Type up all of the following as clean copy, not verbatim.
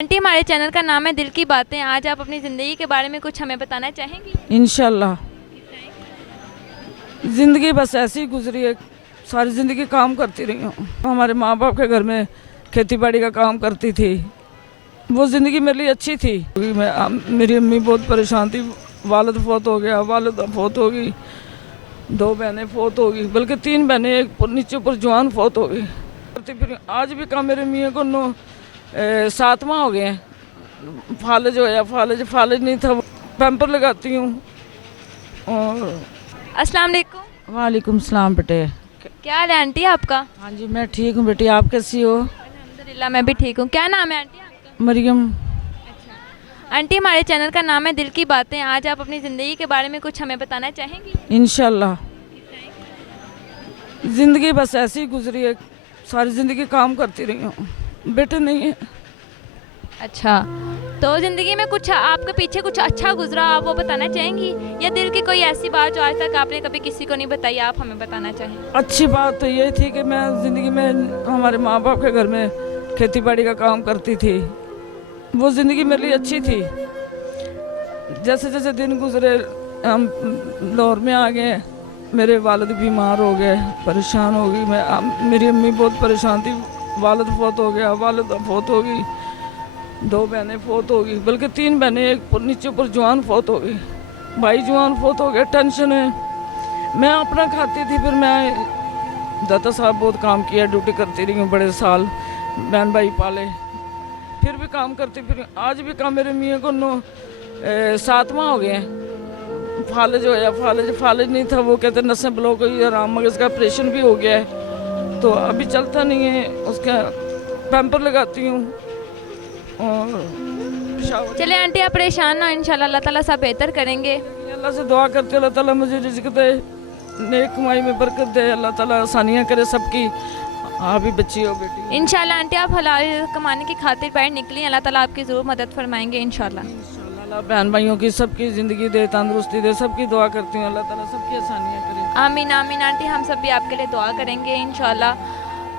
Aunty, हमारे channel का नाम है दिल की बातें। आज आप अपनी ज़िंदगी के बारे में कुछ हमें बताना चाहेंगी? इंशाल्लाह। ज़िंदगी बस ऐसी ही गुजरी है, सारी ज़िंदगी काम करती रही हूँ। हमारे माँ बाप के घर में खेती बाड़ी का काम करती थी, वो ज़िंदगी मेरे लिए अच्छी थी। मेरी अम्मी बहुत परेशान थी, वालिद फौत हो गया, वालिदा फौत हो गई, 2 बहनें फौत हो गई, बल्कि 3 बहनें, एक नीचे ऊपर जवान फौत हो गई। फिर आज भी कहा मेरे मियाँ को 7वां हो गया, फालज होया, फालज नहीं था, पैम्पर लगाती हूँ। और अस्सलाम वालेकुम। वालेकुम सलाम बेटे। क्या हाल है आंटी आपका? हाँ जी, मैं ठीक हूँ बेटी, आप कैसी हो? अल्हम्दुलिल्लाह, मैं भी ठीक हूँ। क्या नाम है आंटी आपका? मरियम। आंटी, हमारे चैनल का नाम है दिल की बातें। आज आप अपनी ज़िंदगी के बारे में कुछ हमें बताना चाहेंगी? इंशाल्लाह। ज़िंदगी बस ऐसी ही गुजरी है, सारी ज़िंदगी काम करती रही हूँ, बेटे नहीं है। अच्छा, तो ज़िंदगी में कुछ आपके पीछे कुछ अच्छा गुजरा, आप वो बताना चाहेंगी? या दिल की कोई ऐसी बात जो आज तक आपने कभी किसी को नहीं बताई, आप हमें बताना चाहें? अच्छी बात तो ये थी कि मैं ज़िंदगी में हमारे माँ बाप के घर में खेती बाड़ी का काम करती थी, वो ज़िंदगी मेरे लिए अच्छी थी। जैसे जैसे दिन गुजरे हम लाहौर में आ गए, मेरे वालिद बीमार हो गए, परेशान हो गई मेरी अम्मी बहुत परेशान थी, वालिद फौत हो गया, वालिदा फौत हो गई, 2 बहनें फौत हो गई, बल्कि 3 बहनें, एक नीचे ऊपर जवान फौत हो गई, भाई जवान फौत हो गया। टेंशन है, मैं अपना खाती थी, फिर मैं दाता साहब बहुत काम किया, ड्यूटी करती रही हूँ बड़े साल, बहन भाई पाले, फिर भी काम करती। फिर आज भी काम मेरे मियाँ को 7वां हो गया, फालज होया, फालज नहीं था, वो कहते नसें ब्लॉक हुई, आराम मगज का ऑपरेशन भी हो गया है, तो अभी चलता नहीं है, उसका पैम्पर लगाती हूँ। और चले आंटी, आप परेशान ना, इंशाल्लाह अल्लाह ताला सब बेहतर करेंगे। अल्लाह से दुआ करते, अल्लाह ताला मुझे रिज़्क दे, नेक कमाई में बरकत दे, अल्लाह ताला आसानियाँ करे सबकी। आप भी बच्ची हो बेटी। इंशाल्लाह आंटी, आप हलाल कमाने की खातिर बाहर निकली, अल्लाह ताला आपकी ज़रूर मदद फरमाएंगे इंशाल्लाह। अल्लाह बहन भाइयों की सबकी ज़िंदगी दे, तंदुरुस्ती दे, सबकी दुआ करती हूँ, अल्लाह ताला सबकी आसानियाँ करे। आमीन आमीन आंटी, हम सब भी आपके लिए दुआ करेंगे इंशाल्लाह।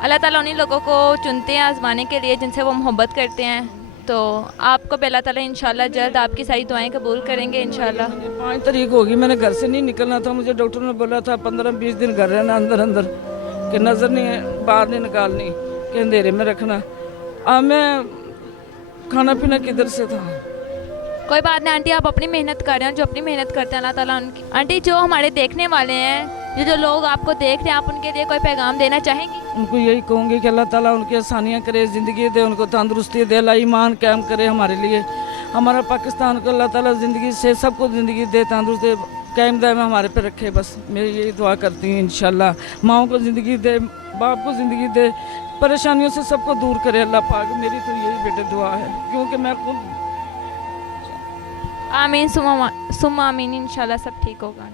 अल्लाह ताला उन्हीं लोगों को चुनते हैं आजमाने के लिए जिनसे वो मोहब्बत करते हैं, तो आपको भी अल्लाह ताला इंशाल्लाह जल्द आपकी सारी दुआएं कबूल करेंगे इंशाल्लाह। 5 तारीख होगी, मैंने घर से नहीं निकलना था, मुझे डॉक्टर ने बोला था 15-20 दिन घर रहना अंदर अंदर, कि नज़र नहीं बाहर नहीं निकालनी, कि अंधेरे में रखना। अब मैं खाना पीना किधर से था? कोई बात नहीं आंटी, आप अपनी मेहनत कर रहे हैं, जो अपनी मेहनत करते हैं अल्लाह ताला उनकी। आंटी, जो हमारे देखने वाले हैं, जो लोग आपको देख रहे हैं, आप उनके लिए कोई पैगाम देना चाहेंगी? उनको यही कहूँगी कि अल्लाह ताला उनकी आसानियाँ करे, ज़िंदगी दे, उनको तंदुरुस्ती दे, अल्लाह ईमान कायम करे हमारे लिए, हमारा पाकिस्तान को अल्लाह ताला ज़िंदगी से सबको ज़िंदगी दे, तंदुरुस्ती कायम दायम हमारे पे रखे, बस मेरी यही दुआ करती हूँ इंशाल्लाह। माओं को ज़िंदगी दे, बाप को ज़िंदगी दे, परेशानियों से सबको दूर करे अल्लाह पाक, मेरी तो यही बेटे दुआ है, क्योंकि मैं खुद। आमीन सुम्मा आमीन, इंशाल्लाह सब ठीक होगा।